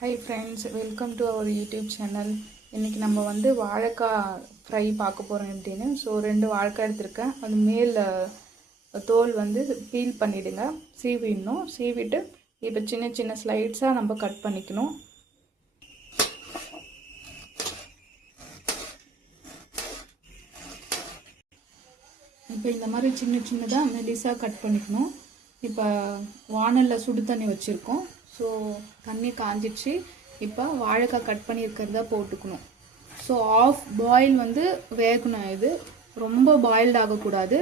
Hi friends, welcome to our YouTube channel. இன்னைக்கு நம்ம வந்து வாழைக்காய் ஃப்ரை பார்க்க போகிறோம் எப்படின்னு. ஸோ 2 வாழைக்காய் எடுத்திருக்கேன். அது மேல் தோல் வந்து பீல் பண்ணிவிடுங்க, சீவிடணும். சீவிட்டு இப்போ சின்ன சின்ன ஸ்லைட்ஸாக நம்ம கட் பண்ணிக்கணும். இப்போ இந்த மாதிரி சின்ன சின்னதாக மெலிசாக கட் பண்ணிக்கணும். இப்போ வானலில் சுடு தண்ணி வச்சுருக்கோம். ஸோ தண்ணி காஞ்சிடுச்சு. இப்போ வாழைக்காய் கட் பண்ணியிருக்கிறதா போட்டுக்கணும். ஸோ ஆஃப் பாயில் வந்து வேகணும். இது ரொம்ப பாயில்டு ஆகக்கூடாது.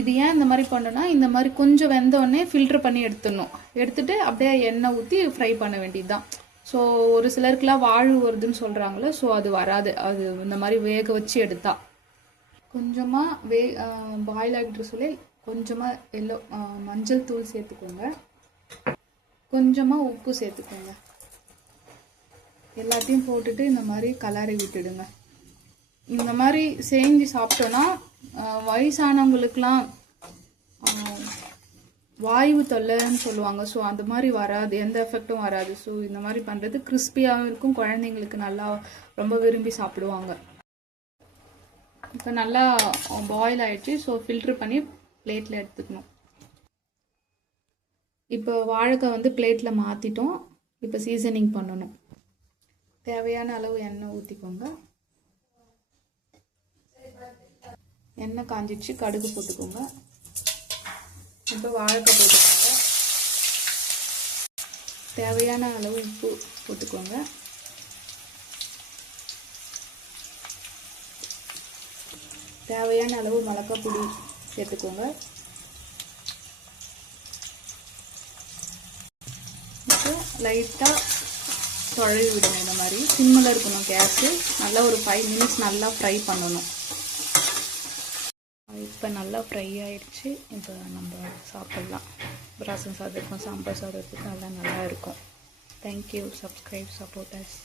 இது ஏன் இந்த மாதிரி பண்ணோன்னா, இந்த மாதிரி கொஞ்சம் வெந்தோடனே ஃபில்ட்ரு பண்ணி எடுத்துட்டு அப்படியே எண்ணெய் ஊற்றி ஃப்ரை பண்ண வேண்டியது தான். ஸோ ஒரு சிலருக்குலாம் வாழு வருதுன்னு சொல்கிறாங்களே, ஸோ அது வராது. அது இந்த மாதிரி வேக வச்சு எடுத்தா. கொஞ்சமாக பாயில் ஆகிட்டு சொல்லி கொஞ்சமாக மஞ்சள் தூள் சேர்த்துக்கோங்க, கொஞ்சமாக உப்பு சேர்த்துக்கோங்க. எல்லாத்தையும் போட்டுட்டு இந்த மாதிரி கலரி விட்டுடுங்க. இந்த மாதிரி செஞ்சு சாப்பிட்டோன்னா வயசானவங்களுக்கெலாம் வாயு தொல்லைன்னு சொல்லுவாங்க. ஸோ அந்த மாதிரி வராது, எந்த எஃபெக்டும் வராது. ஸோ இந்த மாதிரி பண்ணுறது கிறிஸ்பியாகவும் இருக்கும், குழந்தைங்களுக்கு நல்லா ரொம்ப விரும்பி சாப்பிடுவாங்க. இப்போ நல்லா பாயில் ஆகிடுச்சு. ஸோ ஃபில்ட்ரு பண்ணி பிளேட்டில் எடுத்துக்கணும். இப்போ வாழைக்காய் வந்து பிளேட்டில் மாற்றிட்டோம். இப்போ சீசனிங் பண்ணணும். தேவையான அளவு எண்ணெய் ஊற்றிக்கோங்க. எண்ணெய் காஞ்சிடுச்சு, கடுகு போட்டுக்கோங்க. இப்போ வாழைக்காய் போட்டுக்கோங்க. தேவையான அளவு உப்பு போட்டுக்கோங்க. தேவையான அளவு மிளகாய் பொடி சேர்த்துக்கோங்க. இப்போ லைட்டாக தொழவி விடுங்க. இந்த மாதிரி சிம்மில் இருக்கணும் கேஸு. நல்லா ஒரு 5 minutes நல்லா ஃப்ரை பண்ணணும். இப்போ நல்லா ஃப்ரை ஆயிடுச்சு. இப்போ நம்ம சாப்பிட்லாம். ரசம் சாதத்துக்கும் சாம்பார் சாதத்துக்கும் நல்லா இருக்கும். தேங்க்யூ. Subscribe, support us.